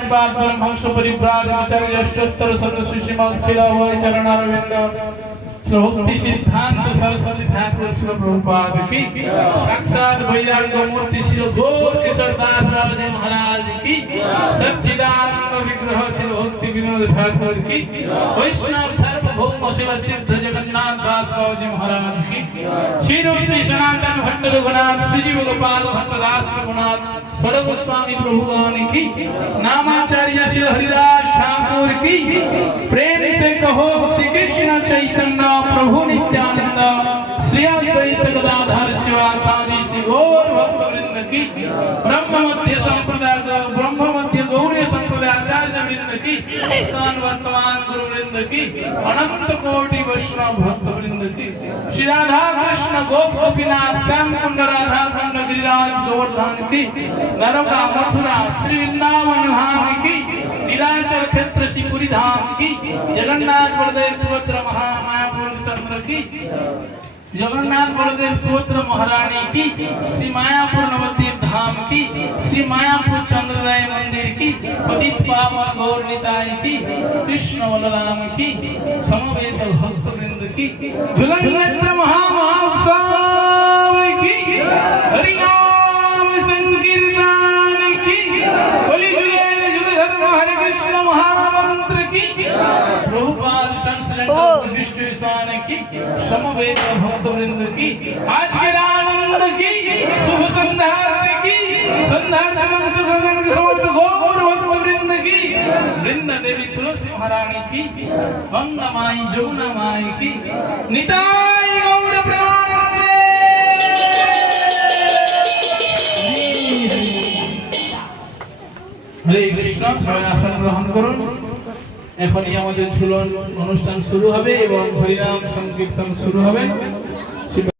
कृपात् परमहंस परिव्राज आचार्य अष्टोत्तर सदस्य श्रीमद शिला हुआ चरणारविंद भक्ति सिद्धांत सरस्वती ठाकुर श्री प्रभुपाद की साक्षात वैराग्य मूर्ति श्री गौर किशोर दास बाबा जी महाराज की सच्चिदानंद विग्रह श्री भक्ति विनोद ठाकुर की शिव सिद्ध जगन्नाथ दास बाबा जी महाराज की। श्री रूप श्री सनातन भट्ट रघुनाथ श्री जीव गोपाल भट्ट दास रघुनाथ स्वरूप गोस्वामी प्रभुवान की। नामाचार्य श्री हरिदास ठाकुर की। प्रेम से कहो श्री कृष्ण चैतन्य, प्रभु नित्यानंद। श्री अद्वैत गदाधर शिवासादि श्री गौर भक्त वृंद की। ब्रह्म मध्य संप्रदाय, ब्रह्म मध्य गौरी संप्रदाय आचार्य वृंद की। वर्तमान गुरु की अनंत कोटि वैष्णव भक्त वृंद की श्री राधा कृष्ण गोप गोपीनाथ श्याम कुंड राधा कुंड गिरिराज गोवर्धन की मथुरा श्री वृंदावन धाम की नीलाचल क्षेत्र धाम की जगन्नाथ, बलदेव, सुभद्र चंद्र की जगन्नाथ, बलदेव, सुभद्र महारानी की श्री मायापुर धाम की श्री मायापुर चंद्रदय मंदिर की पतित पावन गौर निताय की कृष्ण बलराम की समवेत भक्त वृंद की झुलन नेत्र महामहोत्सव की हरिनाम संकीर्तन की बोली जुगे जुगे धर्म हरे कृष्ण महामंत्र की प्रभुपाद ट्रांसलेटर विष्णु की समवेत भक्त वृंद की आज के బృంద దేవి తులసి మహారాణికి వంగమాయి జమునమాయికి నితాయి గౌర ప్రణామే হরে কৃষ্ণ সবাই আসন গ্রহণ করুন। এখনই আমাদের ঝুলন অনুষ্ঠান শুরু হবে এবং হরিনাম সংকীর্তন শুরু হবে।